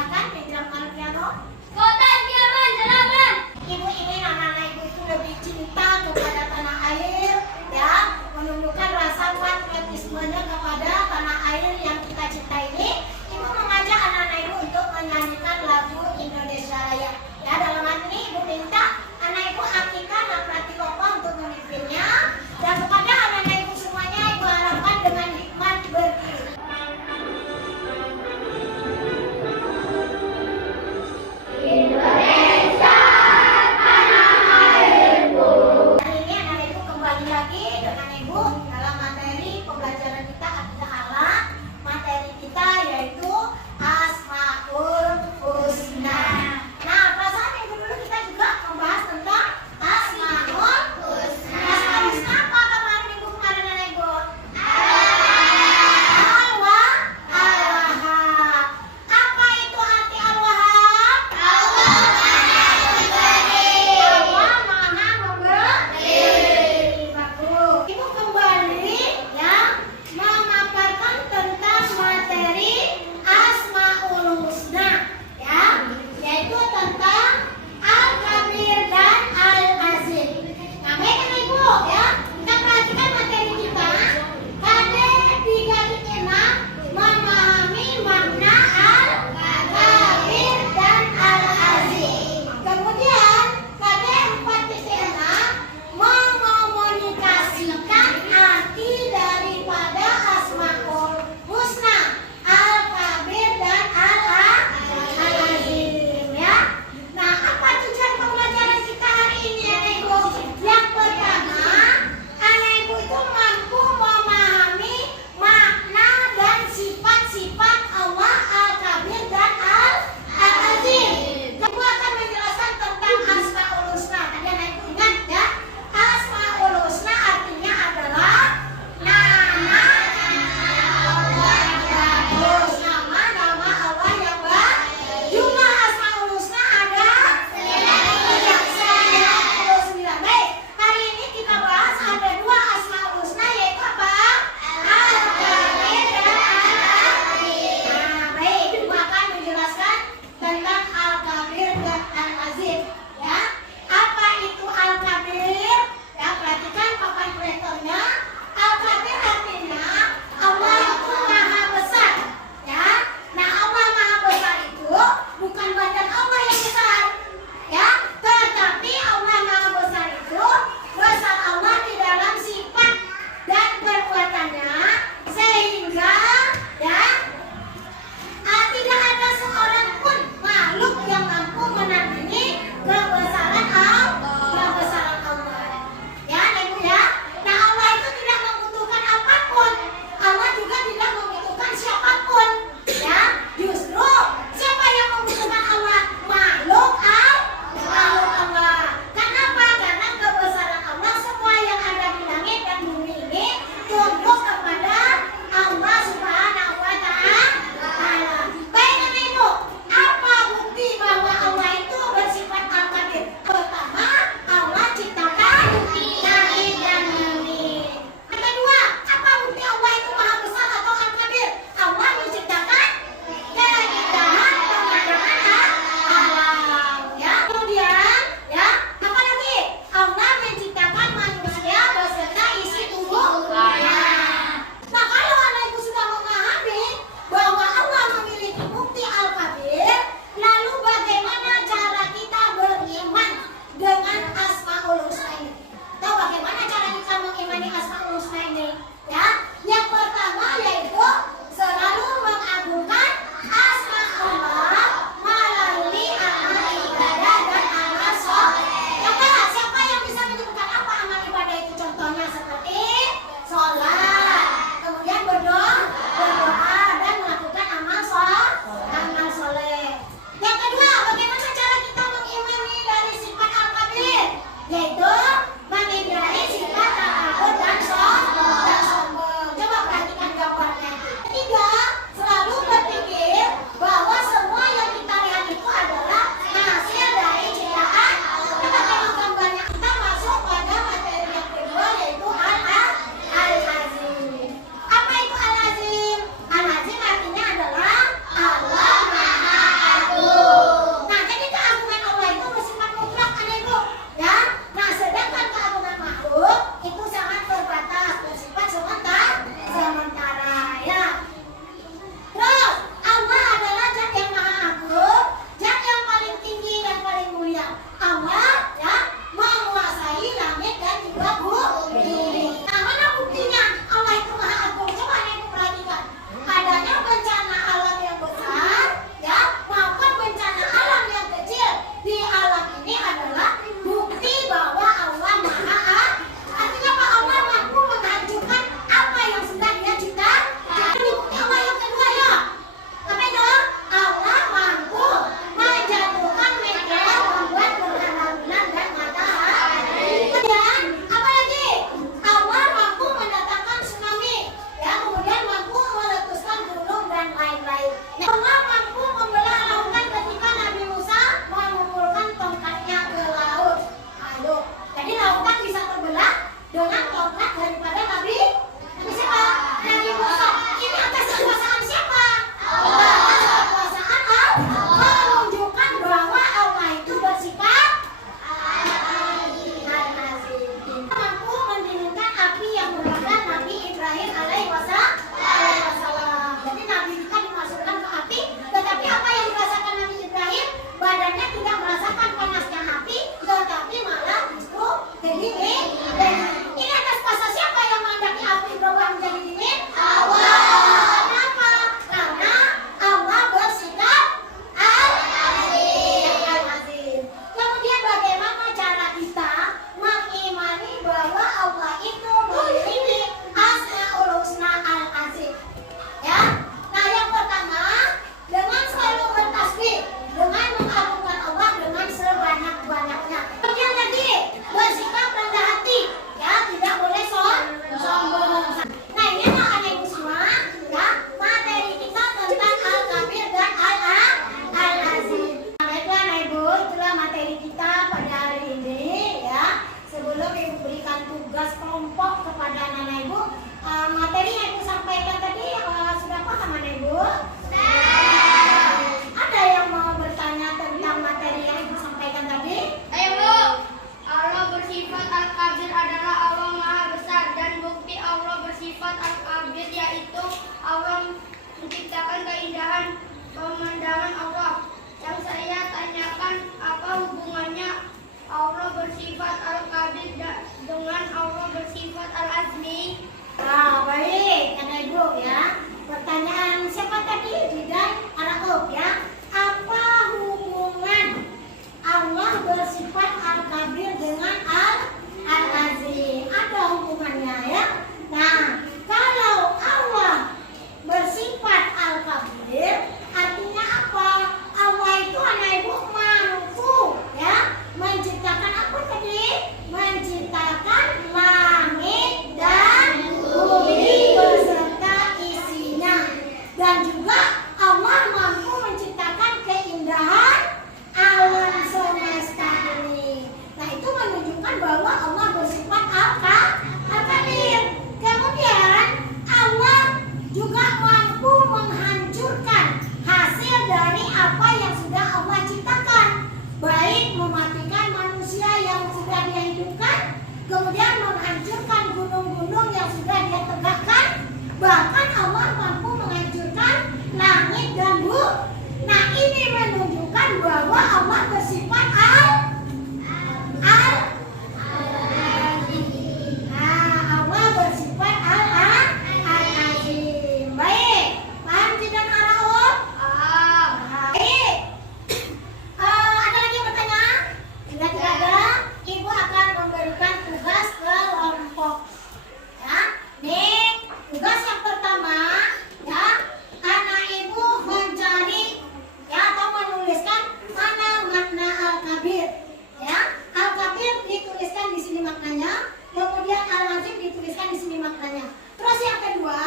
silakan dijelaskan piano. Kota Diaman, Jalanan. Ibu ingin anak-anak ibu itu lebih cinta kepada tanah air, ya, menumbuhkan rasa patriotismenya kepada tanah air yang kita cinta ini. Ibu mengajak anak-anak ibu untuk menyanyikan lagu Indonesia Raya. Ya, dalam hal ini ibu minta anak ibu Akika dan Pratikopa untuk memimpinnya. Dan kepada anak-anak ibu semuanya ibu harapkan dengan hikmat berdiri. Indonesia, tanah airku. Hari ini anak ibu kembali lagi dengan ibu dalam materi pembelajaran kita akidah Allah. Materi kita yaitu Asmaul Husna. Nah, perasaan ibu dulu juga mampu menghancurkan hasil dari apa yang sudah Allah ciptakan, baik mematikan manusia yang sudah dia hidupkan, kemudian menghancurkan gunung-gunung yang sudah dia tegakkan, bahkan Allah mampu menghancurkan langit dan bumi. Nah, ini menunjukkan bahwa Allah bersifat Allah bersifat Al-Azim. Baik, paham tidak Araul? Baik. Ada lagi yang bertanya? Jika tidak ada, Ibu akan memberikan tugas kelompok. Ya, nih tugas yang pertama, ya, anak Ibu mencari, ya, atau menuliskan mana makna Al-Kabir. Ya, Al-Kabir dituliskan di sini maknanya, kemudian Al-Azim dituliskan di sini maknanya. Terus yang kedua,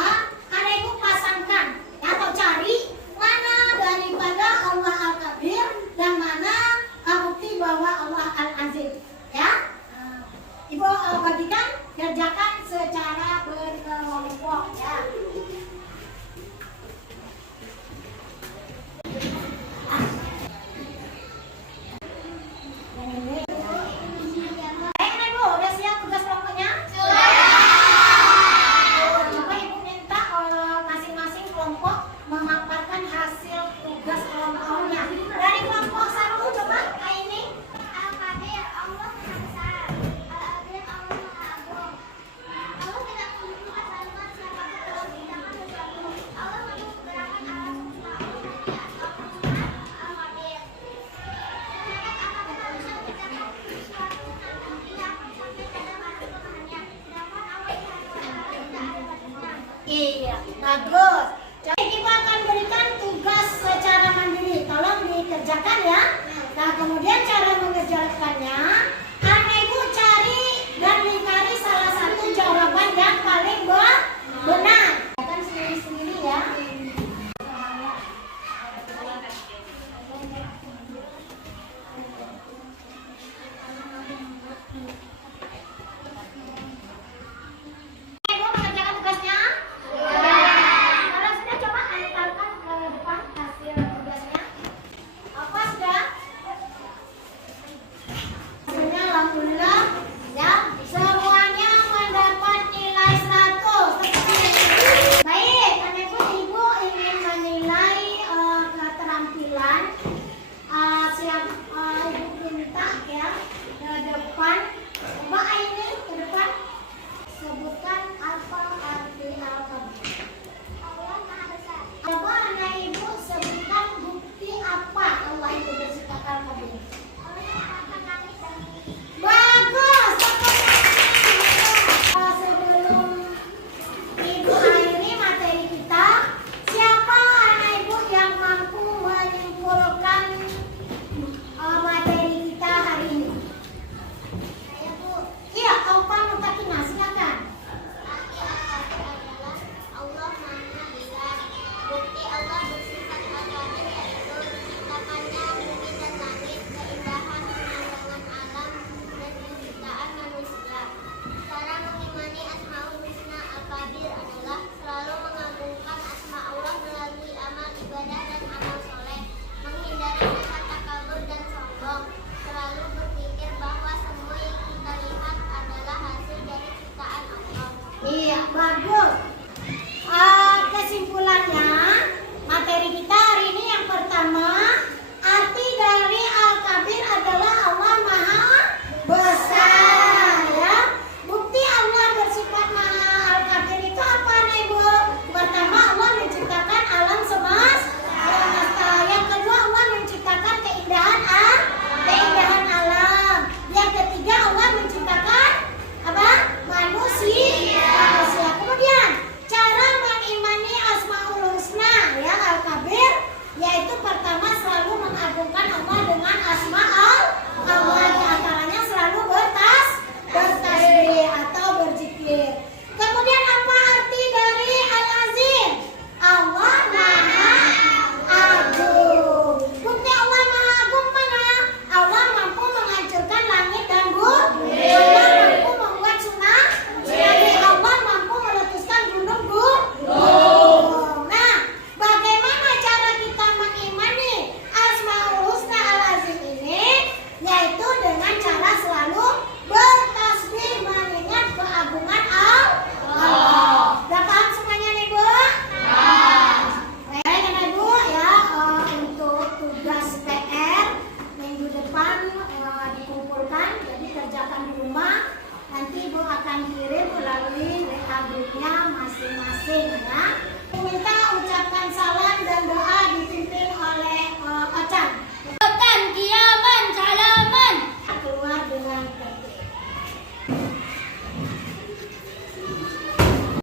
anak Ibu pasangkan, ya, atau cari mana daripada Allah Al-Kabir dan mana bukti bahwa Allah Al-Azim. Ya, Ibu bagikan, kerjakan secara berkelompok. Ya. Baik, Ibu, udah siap tugas kelompoknya? Coba Ibu minta masing-masing kelompok memaparkan hasil tugas kelompoknya. Dari kelompok 1 coba ini. Al-Qadir, Allah Maha Besar. Al-Azim, Allah Maha Agung. Allah tidak memiliki kalimat siapapun dalam tindakan sesuatu. Allah memiliki gerakan alam semesta. Allah Al-Qadir. Sedangkan apabila manusia menciptakan sesuatu, ia akan sampai pada masa kelemahannya. Sedangkan Allah Subhanahu wa Ta'ala tidak ada batasnya. Iya, bagus. Jadi kita akan berikan tugas secara mandiri. Tolong dikerjakan ya. Nah, kemudian cara mengerjakannya, anak Ibu cari dan lingkari salah satu jawaban yang paling benar. Kan sendiri-sendiri ya. Ibu mengerjakan tugasnya? Kalau sudah, coba antarkan ke depan hasil tugasnya. Apa sudah? masing-masing ya. Minta ucapkan salam dan doa